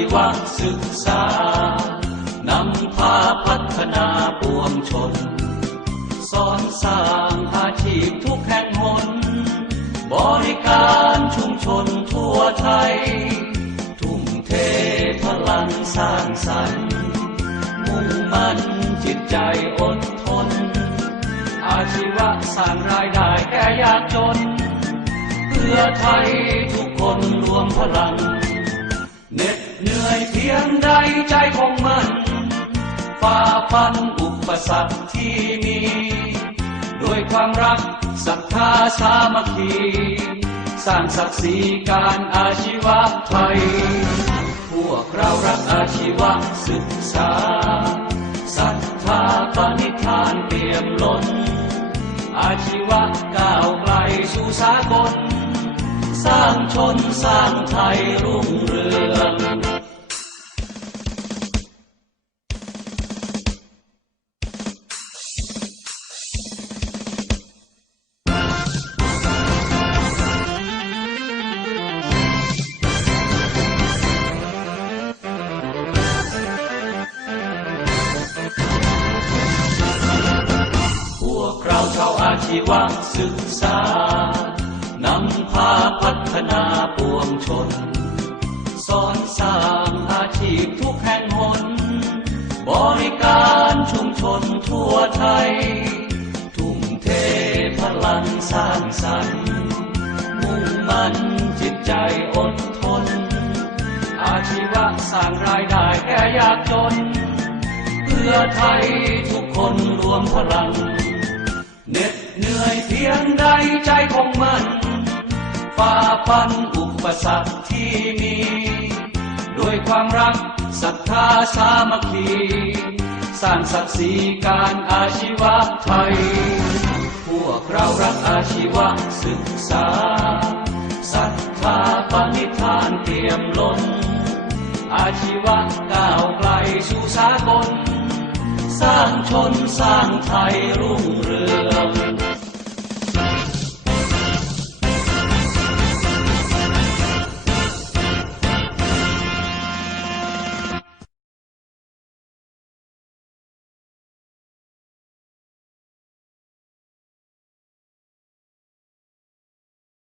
ชีวศึกษา นำพาพัฒนาปวงชน สอนสร้างอาชีพทุกแห่งหน บริการชุมชนทั่วไทย ทุ่มเทพลังสร้างสรรค์ มุ่งมั่นจิตใจอดทน อาชีวะสร้างรายได้แก่ยากจน เพื่อไทยทุกคนรวมพลัง ฝ่าฟันอุปสรรคที่มีด้วยความรักศรัทธาสามัคคีสร้างศักดิ์ศรีการอาชีวะไทย พวกเรารักอาชีวะศึกษาศรัทธาปณิธานเปี่ยมล้น อาชีวะก้าวไกลสู่สากล สร้างชนสร้างไทยรุ่งเรือง ชาวอาชีวศึกษานำพาพัฒนาปวงชน สอนสร้างอาชีพทุกแห่งหน บริการชุมชนทั่วไทย ทุ่มเทพลังสร้างสรรค์มุ่งมั่นจิตใจอดทน อาชีวะสร้างรายได้แก่ยากจน เพื่อไทยทุกคนรวมพลัง เหนื่อยเพียงใดใจคงมันฝ่าฟันอุปสรรคที่มีด้วยความรักศรัทธาสามัคคีสร้างศักดิ์ศรีการอาชีวะไทย พวกเรารักอาชีวะศึกษาศรัทธาปณิธานเตรียมล้น อาชีวะก้าวไกลสู่สากล สร้างชนสร้างไทยรุ่งเรือง